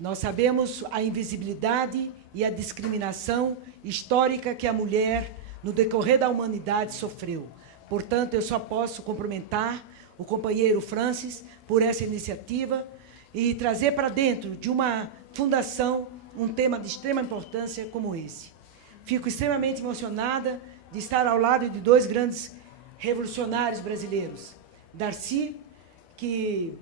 Nós sabemos a invisibilidade e a discriminação histórica que a mulher, no decorrer da humanidade, sofreu. Portanto, eu só posso cumprimentar o companheiro Francis por essa iniciativa e trazer para dentro de uma fundação um tema de extrema importância como esse. Fico extremamente emocionada de estar ao lado de dois grandes revolucionários brasileiros. Darcy, que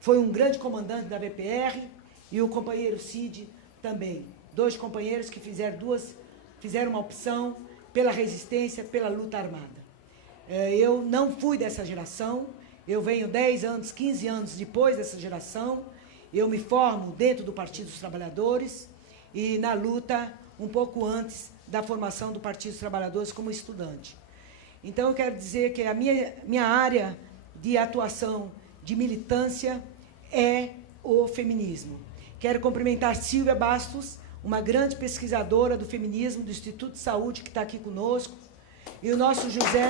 foi um grande comandante da VPR, e o companheiro Cid também. Dois companheiros que fizeram uma opção pela resistência, pela luta armada. Eu não fui dessa geração, eu venho 10 anos, 15 anos depois dessa geração, eu me formo dentro do Partido dos Trabalhadores e na luta um pouco antes da formação do Partido dos Trabalhadores como estudante. Então, eu quero dizer que a minha área de atuação, de militância, é o feminismo. Quero cumprimentar Silvia Bastos, uma grande pesquisadora do feminismo do Instituto de Saúde, que está aqui conosco, e o nosso José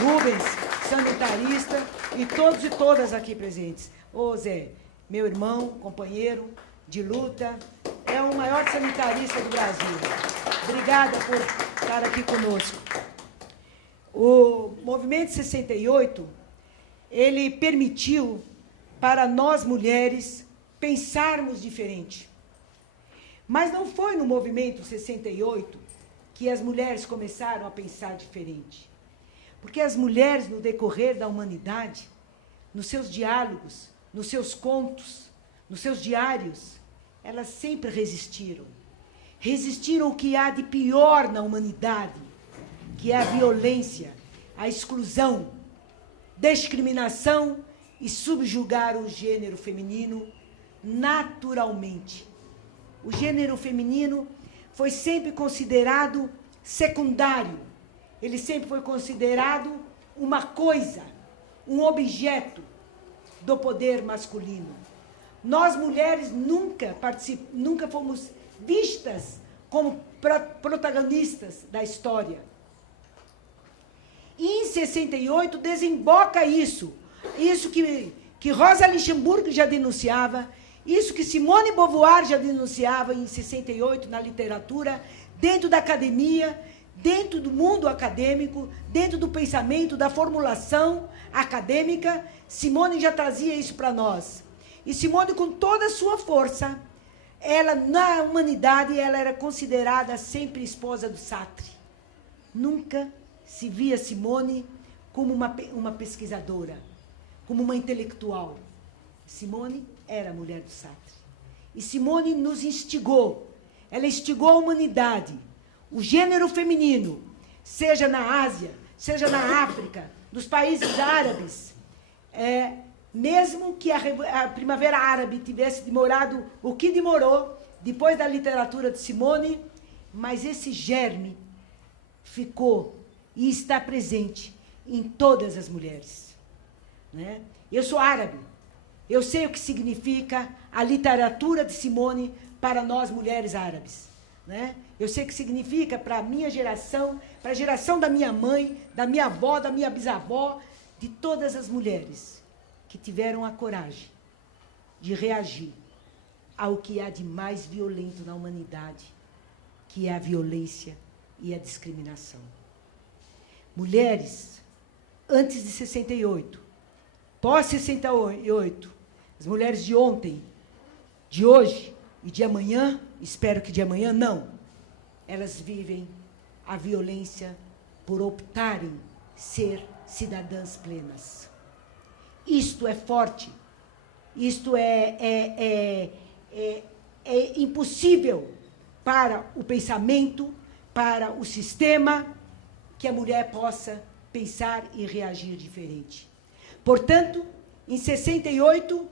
Rubens, sanitarista, e todos e todas aqui presentes. Ô Zé, meu irmão, companheiro de luta, é o maior sanitarista do Brasil. Obrigada por estar aqui conosco. O Movimento 68, ele permitiu para nós mulheres pensarmos diferente. Mas não foi no Movimento 68 que as mulheres começaram a pensar diferente. Porque as mulheres, no decorrer da humanidade, nos seus diálogos, nos seus contos, nos seus diários, elas sempre resistiram. Resistiram o que há de pior na humanidade, que é a violência, a exclusão, discriminação e subjugar o gênero feminino naturalmente. O gênero feminino foi sempre considerado secundário. Ele sempre foi considerado uma coisa, um objeto do poder masculino. Nós, mulheres, nunca fomos vistas como protagonistas da história. E em 68 desemboca isso que Rosa Luxemburgo já denunciava, isso que Simone de Beauvoir já denunciava em 68 na literatura, dentro da academia, dentro do mundo acadêmico, dentro do pensamento, da formulação acadêmica, Simone já trazia isso para nós. E Simone, com toda a sua força, ela, na humanidade, ela era considerada sempre esposa do Sartre. Nunca se via Simone como uma pesquisadora, como uma intelectual. Simone era a mulher do Sartre. E Simone nos instigou. Ela instigou a humanidade. O gênero feminino, seja na Ásia, seja na África, nos países árabes, mesmo que a Primavera Árabe tivesse demorado o que demorou, depois da literatura de Simone, mas esse germe ficou e está presente em todas as mulheres. Né? Eu sou árabe, eu sei o que significa a literatura de Simone para nós mulheres árabes. Né? Eu sei o que significa para a minha geração, para a geração da minha mãe, da minha avó, da minha bisavó, de todas as mulheres que tiveram a coragem de reagir ao que há de mais violento na humanidade, que é a violência e a discriminação. Mulheres, antes de 68, pós-68, as mulheres de ontem, de hoje e de amanhã, espero que de amanhã não, elas vivem a violência por optarem ser cidadãs plenas. Isto é forte, isto é impossível para o pensamento, para o sistema, que a mulher possa pensar e reagir diferente. Portanto, em 68,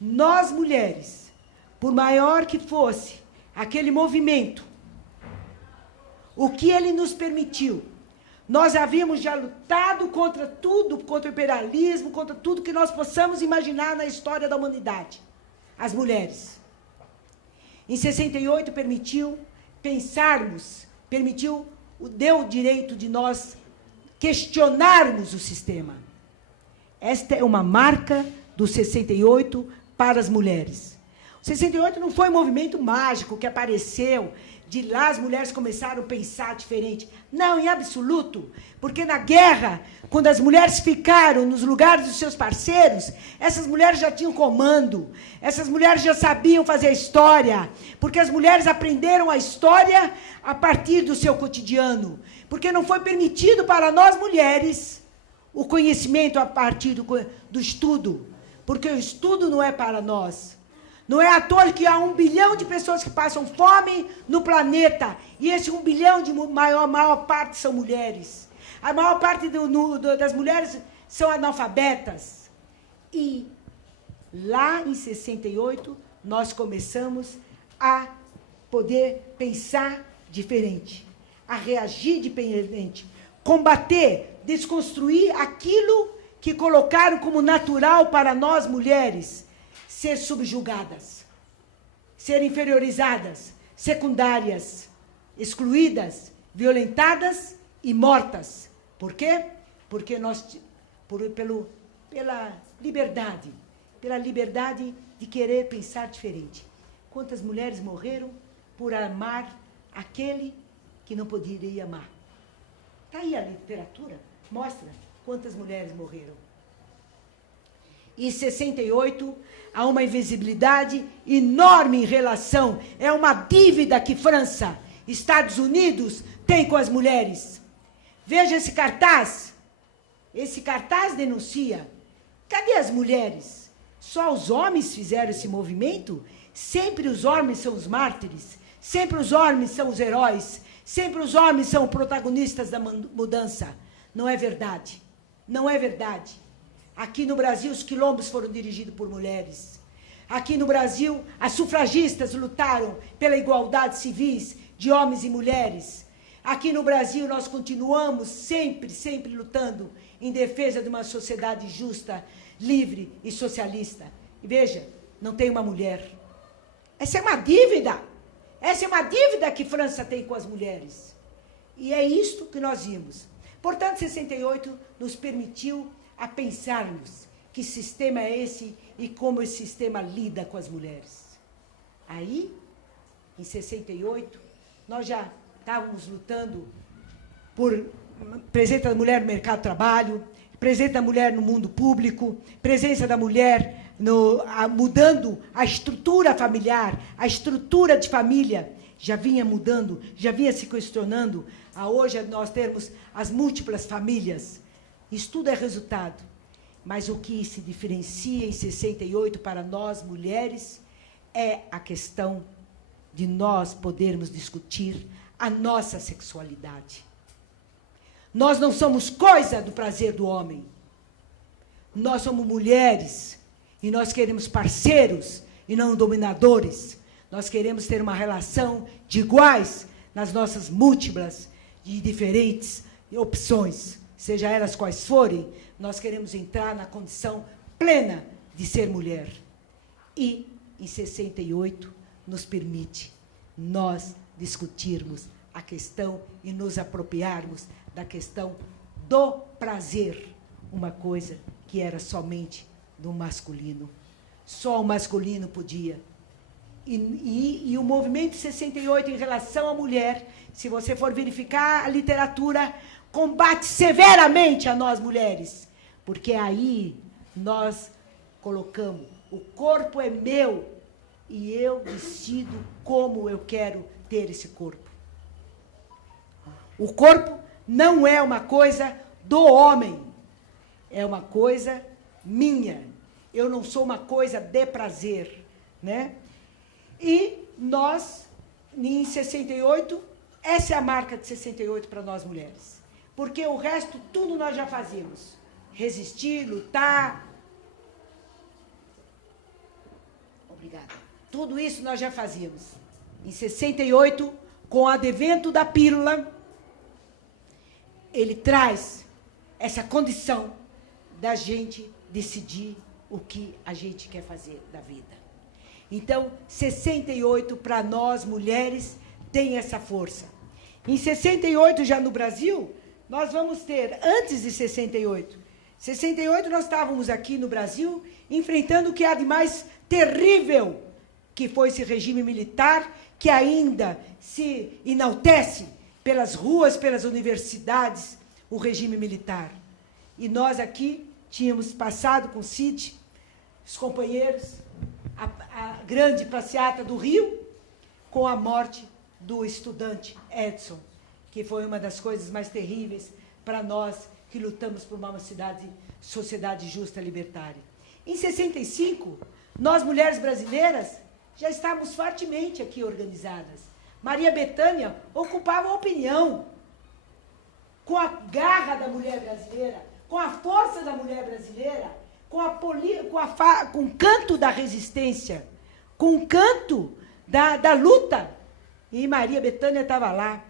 nós mulheres, por maior que fosse aquele movimento, o que ele nos permitiu, nós havíamos já lutado contra tudo, contra o imperialismo, contra tudo que nós possamos imaginar na história da humanidade. As mulheres. Em 68, permitiu pensarmos, deu o direito de nós questionarmos o sistema. Esta é uma marca do 68 para as mulheres. 68 não foi um movimento mágico que apareceu, de lá as mulheres começaram a pensar diferente. Não, em absoluto. Porque na guerra, quando as mulheres ficaram nos lugares dos seus parceiros, essas mulheres já tinham comando, essas mulheres já sabiam fazer a história, porque as mulheres aprenderam a história a partir do seu cotidiano. Porque não foi permitido para nós mulheres o conhecimento a partir do estudo. Porque o estudo não é para nós. Não é à toa que há 1 bilhão de pessoas que passam fome no planeta. E esse 1 bilhão, a maior parte são mulheres. A maior parte das mulheres são analfabetas. E lá em 68, nós começamos a poder pensar diferente, a reagir diferente, combater, desconstruir aquilo que colocaram como natural para nós mulheres, ser subjugadas, ser inferiorizadas, secundárias, excluídas, violentadas e mortas. Por quê? Porque pela liberdade de querer pensar diferente. Quantas mulheres morreram por amar aquele que não poderia amar? Está aí a literatura, mostra quantas mulheres morreram. Em 68, há uma invisibilidade enorme em relação, é uma dívida que França, Estados Unidos têm com as mulheres. Veja esse cartaz. Esse cartaz denuncia. Cadê as mulheres? Só os homens fizeram esse movimento? Sempre os homens são os mártires. Sempre os homens são os heróis. Sempre os homens são protagonistas da mudança. Não é verdade. Não é verdade. Aqui no Brasil, os quilombos foram dirigidos por mulheres. Aqui no Brasil, as sufragistas lutaram pela igualdade civis de homens e mulheres. Aqui no Brasil, nós continuamos sempre lutando em defesa de uma sociedade justa, livre e socialista. E veja, não tem uma mulher. Essa é uma dívida. Essa é uma dívida que a França tem com as mulheres. E é isto que nós vimos. Portanto, 68 nos permitiu a pensarmos que sistema é esse e como esse sistema lida com as mulheres. Aí, em 68, nós já estávamos lutando por presença da mulher no mercado de trabalho, presença da mulher no mundo público, presença da mulher mudando a estrutura familiar, a estrutura de família, já vinha mudando, já vinha se questionando. Hoje nós temos as múltiplas famílias. Isso tudo é resultado. Mas o que se diferencia em 68 para nós, mulheres, é a questão de nós podermos discutir a nossa sexualidade. Nós não somos coisa do prazer do homem. Nós somos mulheres e nós queremos parceiros e não dominadores. Nós queremos ter uma relação de iguais nas nossas múltiplas e diferentes opções. Seja elas quais forem, nós queremos entrar na condição plena de ser mulher. E, em 68, nos permite nós discutirmos a questão e nos apropriarmos da questão do prazer, uma coisa que era somente do masculino. Só o masculino podia. E o movimento 68 em relação à mulher, se você for verificar a literatura, combate severamente a nós mulheres, porque aí nós colocamos, o corpo é meu e eu decido como eu quero ter esse corpo. O corpo não é uma coisa do homem, é uma coisa minha. Eu não sou uma coisa de prazer, né? E nós, em 68, essa é a marca de 68 para nós mulheres. Porque o resto, tudo nós já fazíamos. Resistir, lutar. Obrigada. Tudo isso nós já fazíamos. Em 68, com o advento da pílula, ele traz essa condição da gente decidir o que a gente quer fazer da vida. Então, 68, para nós, mulheres, tem essa força. Em 68, já no Brasil, nós vamos ter, antes de 68, nós estávamos aqui no Brasil, enfrentando o que há de mais terrível que foi esse regime militar, que ainda se enaltece pelas ruas, pelas universidades, o regime militar. E nós aqui tínhamos passado com o Cid, os companheiros, a grande passeata do Rio, com a morte do estudante Edson, que foi uma das coisas mais terríveis para nós que lutamos por uma sociedade justa e libertária. Em 65, nós, mulheres brasileiras, já estávamos fortemente aqui organizadas. Maria Bethânia ocupava a opinião, com a garra da mulher brasileira, com a força da mulher brasileira, com o canto da resistência, com o canto da luta. E Maria Bethânia estava lá.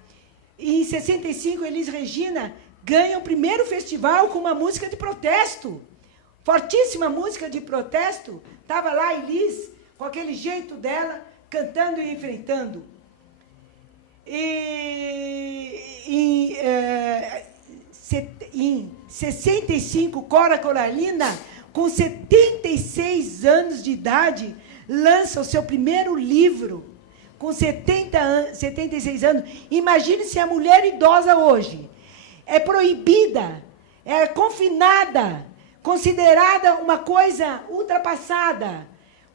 E em 65, Elis Regina ganha o primeiro festival com uma música de protesto. Fortíssima música de protesto. Estava lá Elis, com aquele jeito dela, cantando e enfrentando. Em 65, Cora Coralina, com 76 anos de idade, lança o seu primeiro livro, com 76 anos. Imagine se a mulher idosa hoje é proibida, é confinada, considerada uma coisa ultrapassada,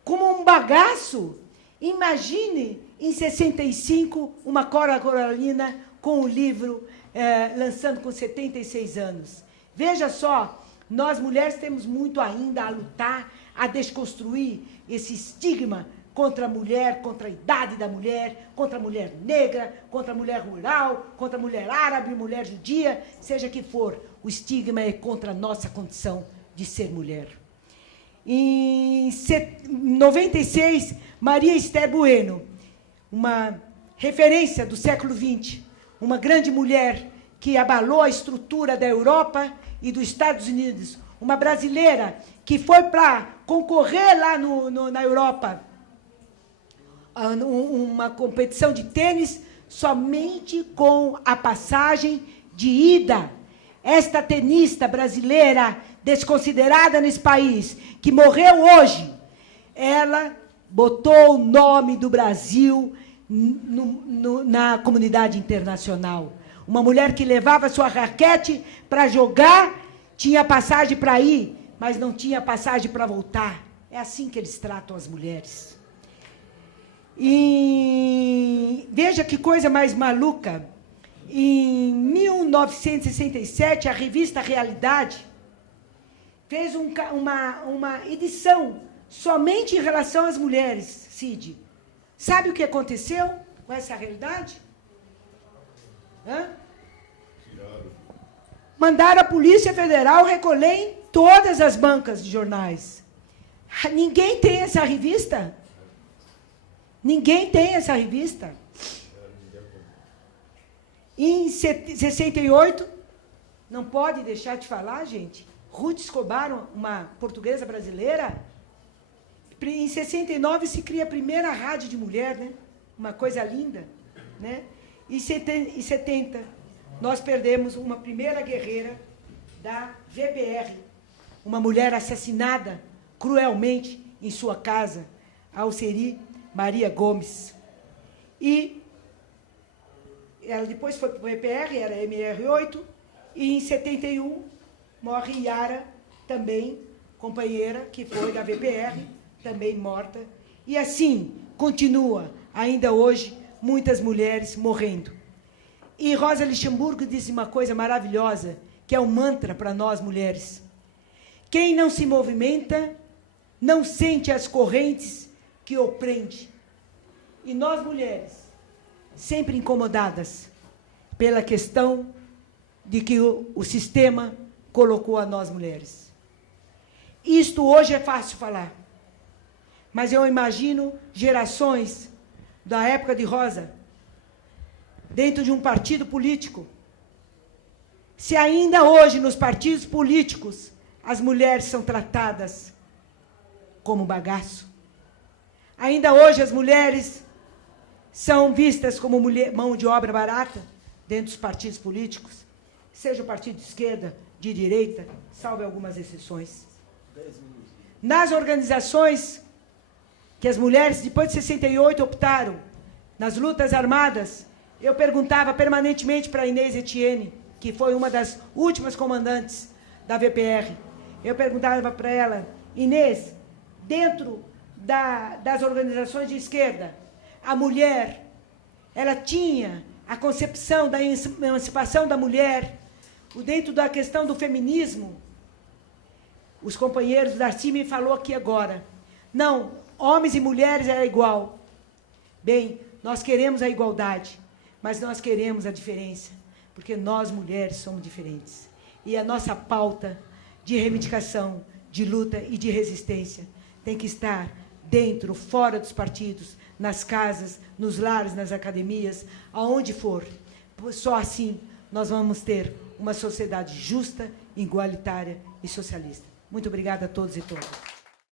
como um bagaço. Imagine, em 65, uma Cora Coralina com o livro lançando com 76 anos. Veja só, nós mulheres temos muito ainda a lutar, a desconstruir esse estigma contra a mulher, contra a idade da mulher, contra a mulher negra, contra a mulher rural, contra a mulher árabe, mulher judia, seja que for, o estigma é contra a nossa condição de ser mulher. Em 96, Maria Esther Bueno, uma referência do século XX, uma grande mulher que abalou a estrutura da Europa e dos Estados Unidos, uma brasileira que foi para concorrer lá na Europa, uma competição de tênis, somente com a passagem de ida. Esta tenista brasileira, desconsiderada nesse país, que morreu hoje, ela botou o nome do Brasil na comunidade internacional. Uma mulher que levava sua raquete para jogar, tinha passagem para ir, mas não tinha passagem para voltar. É assim que eles tratam as mulheres. E veja que coisa mais maluca. Em 1967, a revista Realidade fez uma edição somente em relação às mulheres, Cid. Sabe o que aconteceu com essa realidade? Mandaram a Polícia Federal recolher em todas as bancas de jornais. Ninguém tem essa revista? Ninguém tem essa revista? Em 68, não pode deixar de falar, gente, Ruth Escobar, uma portuguesa brasileira. Em 69 se cria a primeira rádio de mulher, né? Uma coisa linda, né? Em 70, nós perdemos uma primeira guerreira da VPR, uma mulher assassinada cruelmente em sua casa, Alceri Maria Gomes. E ela depois foi para o VPR, era MR8, e em 71 morre Yara, também companheira, que foi da VPR, também morta. E assim continua, ainda hoje, muitas mulheres morrendo. E Rosa Luxemburgo disse uma coisa maravilhosa, que é um mantra para nós mulheres. Quem não se movimenta, não sente as correntes que o prende. E nós mulheres, sempre incomodadas pela questão de que o sistema colocou a nós mulheres. Isto hoje é fácil falar, mas eu imagino gerações da época de Rosa, dentro de um partido político. Se ainda hoje, nos partidos políticos, as mulheres são tratadas como bagaço. Ainda hoje as mulheres são vistas como mão de obra barata dentro dos partidos políticos, seja o partido de esquerda, de direita, salvo algumas exceções. Nas organizações que as mulheres, depois de 68, optaram nas lutas armadas, eu perguntava permanentemente para Inês Etienne, que foi uma das últimas comandantes da VPR, eu perguntava para ela, Inês, dentro das organizações de esquerda, a mulher, ela tinha a concepção da emancipação da mulher, dentro da questão do feminismo. Os companheiros da Darcy me falou aqui agora, não, homens e mulheres é igual. Bem, nós queremos a igualdade, mas nós queremos a diferença, porque nós, mulheres, somos diferentes. E a nossa pauta de reivindicação, de luta e de resistência tem que estar dentro, fora dos partidos, nas casas, nos lares, nas academias, aonde for. Só assim nós vamos ter uma sociedade justa, igualitária e socialista. Muito obrigada a todos e todas.